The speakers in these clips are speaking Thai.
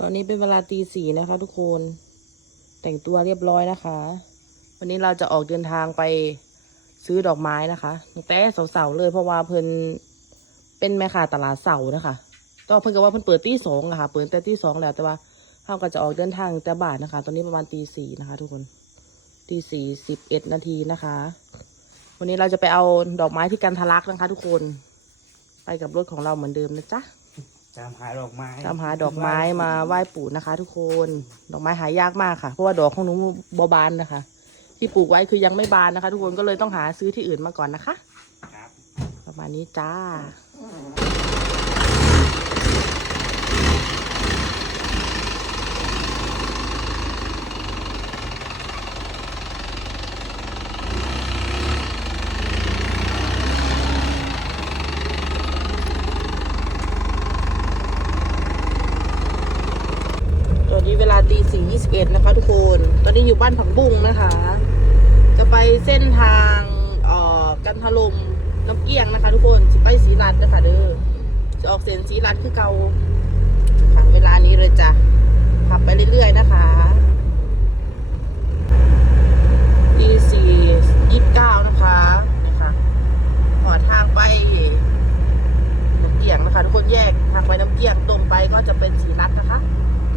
ตอนนี้เป็นเวลาตีสี่นะคะ ทุกคน แต่งตัวเรียบร้อยนะคะ วันนี้เราจะออกเดินทางไปซื้อดอกไม้นะคะแต่เสาๆเลยเพราะว่าเพิ่นเป็นแม่ค้าตลาดเสานะคะก็เพิ่นก็ว่าเพิ่นเปิดตีสองอะค่ะเปิดแต่ตีสองแล้วแต่ว่าเราก็จะออกเดินทางแต่บ่ายนะคะ ตอนนี้ประมาณตีสี่นะคะ ทุกคนตีสี่สิบเอ็ดนาทีนะคะ วันนี้เราจะไปเอาดอกไม้ที่กันทะลักนะคะ ทุกคน ไปกับรถของเราเหมือนเดิมนะจ๊ะ ตามหาดอกไม้ตามหาดอกไม้มาไหว้ปู่นะคะ ทุกคน ดอกไม้หายากมากค่ะ เพราะว่าดอกของหนูบอบานนะคะ ที่ปลูกไว้คือยังไม่บานนะคะ ทุกคนก็เลยต้องหาซื้อที่อื่นมาก่อนนะคะ ครับ ประมาณนี้จ้า เวลาตีสี่ยี่สิบเอ็ดนะคะทุกคน ตอนนี้อยู่บ้านผักบุ้งนะคะ จะไปเส้นทางเอ่อกันทลมน้ำเกี้ยงนะคะ ทุกคนสิไปสีรัดนะคะเด้อจะออกเส้นสีรัดคือเกาค่ะเวลานี้เลยจ้ะขับไปเรื่อยๆนะคะตีสี่ยี่สิบเก้านะคะนี่ค่ะหอทางไปน้ำเกี้ยงนะคะ ทุกคนแยกทางไปน้ำเกี้ยงตรงไปก็จะเป็นสีรัดนะคะ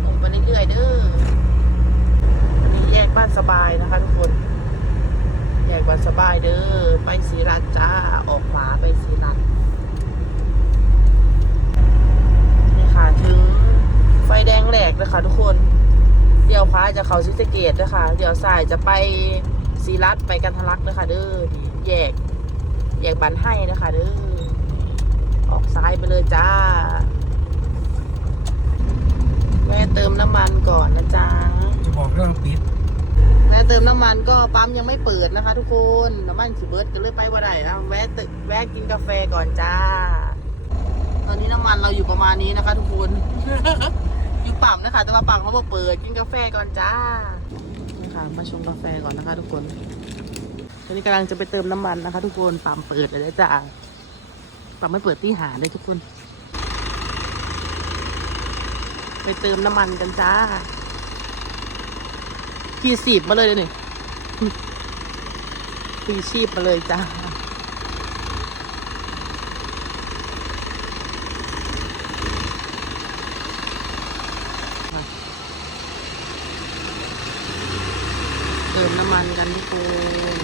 ตรงไปเรื่อยๆเด้ออันนี้แยกบ้ายนะคะทุกคนแยกวันสบายเด้อไปสีรัตจ้าออกขวาไปสีรัตนี่ค่ะถึงไฟแดงแหลกนะคะทุกคนเดี๋ยวฟ้าจะเขาซิสเกตนะคะเดี๋ยวสายจะไปสีรัตไปกันทะลักนะคะเด้อแยกแยกบันให้นะคะเด้อออกซ้ายไปเลยจ้าแม่เติมน้ำมันก่อนนะจ๊ะจะบอกเรื่องปิดะเติมน้ำมันก็ปั๊มยังไม่เปิดนะคะ ทุกคนน้ำมันสิเบิร์ดก็เลยไปว่าได้แล้วแวะตึกแวะกินกาแฟก่อนจ้า ตอนนี้น้ำมันเราอยู่ประมาณนี้นะคะ ทุกคนอยู่ปั๊มนะคะ แต่ว่าปั๊มเขาบอกเปิดกินกาแฟก่อนจ้านี่ค่ะมาชงกาแฟก่อนนะคะ ทุกคนตอนนี้กำลังจะไปเติมน้ำมันนะคะ ทุกคนปั๊มเปิดเลยจ้าปั๊มไม่เปิดที่หาเลยทุกคน ไปเติมน้ำมันกันจ้า พี่สีบมาเลยเดี๋ยวนี่พี่ชีพมาเลยจ้าเติมน้ำมันกันทุกคน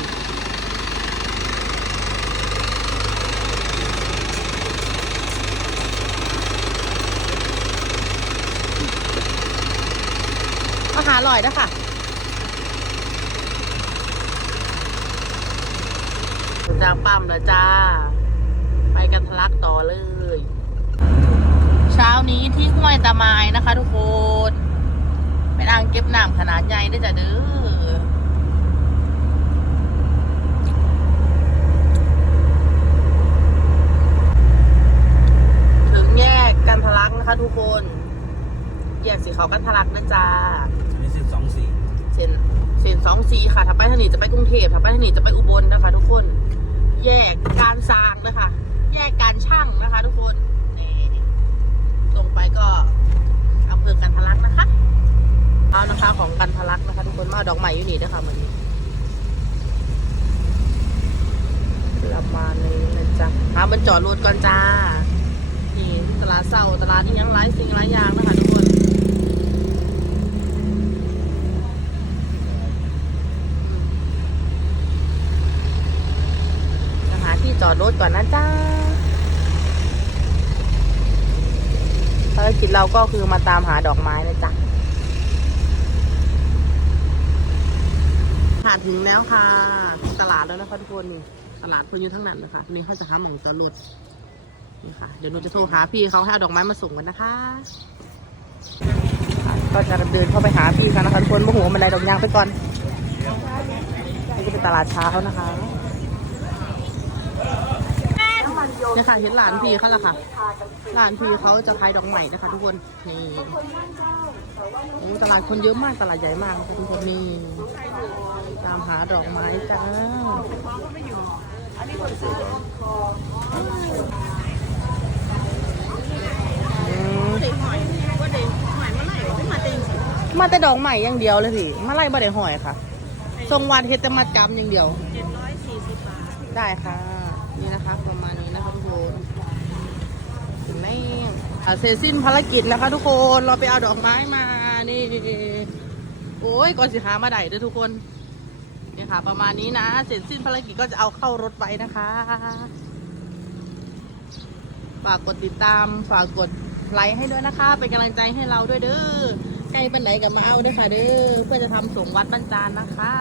อาหารอร่อยนะคะ จากปั๊มแล้วจ้า ไปกันทะลักต่อเลย เช้านี้ที่ห้วยตาไม้นะคะ ทุกคนเป็นอ่างเก็บน้ำขนาดใหญ่ด้วยจ้ะเด้อถึงแยกกันทะลักนะคะ ทุกคนแยกสีเขากันทะลักนะจ้ามีสิบสองสี่เส้นเส้นสองสีค่ะถ้าไปทางนี้จะไปกรุงเทพถ้าไปทางนี้จะไปอุบลนะคะ ทุกคน แยกการสร้างนะคะแยกการช่างนะคะ ทุกคนลงไปก็อำเภอกันทะลักนะคะเอานะคะของกันทะลักนะคะ ทุกคนมาดอกไม้อยู่นี่นะคะเหมือนประมาณนี้นะจ๊ะหาบรรจอดรถก่อนจ้านี่ตลาดเศร้าตลาดนี้ยังหลายสิ่งหลายอย่างนะคะหาที่จอดร ถก่อนนะจ้าภารกิจเราก็คือมาตามหาดอกไม้นะจ๊ะผ่านถึงแล้วค่ะ ตลาดแล้วนะคะทุกคนตลาดคนอยู่ทั้งนั้นนะคะนี่เขาจะหาหม่องจอดรถนี่ค่ะ เดี๋ยวหนูจะโทรหาพี่เขาให้เอาดอกไม้มาส่งกันนะคะค่ะก็จะเดินเข้าไปหาพี่กันนะคะทุกคนโมโหมันไรดอกยางไปก่อนนี่ก็เป็นตลาดเช้านะคะ เนี่ยค่ะเห็นหลานพี่เขาละค่ะ หลานพี่เขาจะขายดอกใหม่นะคะ ทุกคน นี่โอ้ตลาดคนเยอะมากตลาดใหญ่มากนะคะทุกคนนี่ตามหาดอกไม้จ้าอืมมาแต่ดอกใหม่อย่างเดียวเลยพี่มาไล่บ่ได้หอยค่ะ ทรงวันเฮ็ดแต่มัดจำอย่างเดียวเจ็ดร้อยสี่สิบบาท ได้ค่ะ นี่นะคะประมาณ นี่เสร็จสิ้นภารกิจนะคะทุกคน เราไปเอาดอกไม้มา นี่ โอ้ยก่อนสิหามาได้ด้อทุกคน นี่ค่ะ ประมาณนี้นะ เสร็จสิ้นภารกิจก็จะเอาเข้ารถไปนะคะ ฝากกดติดตาม ฝากกดไลค์ให้ด้วยนะคะ เป็นกำลังใจให้เราด้วยเด้อ ใกล้ปันไหนกับมาเอาด้วยค่ะเด้อ เพื่อจะทำส่งวัดบ้านจานนะคะ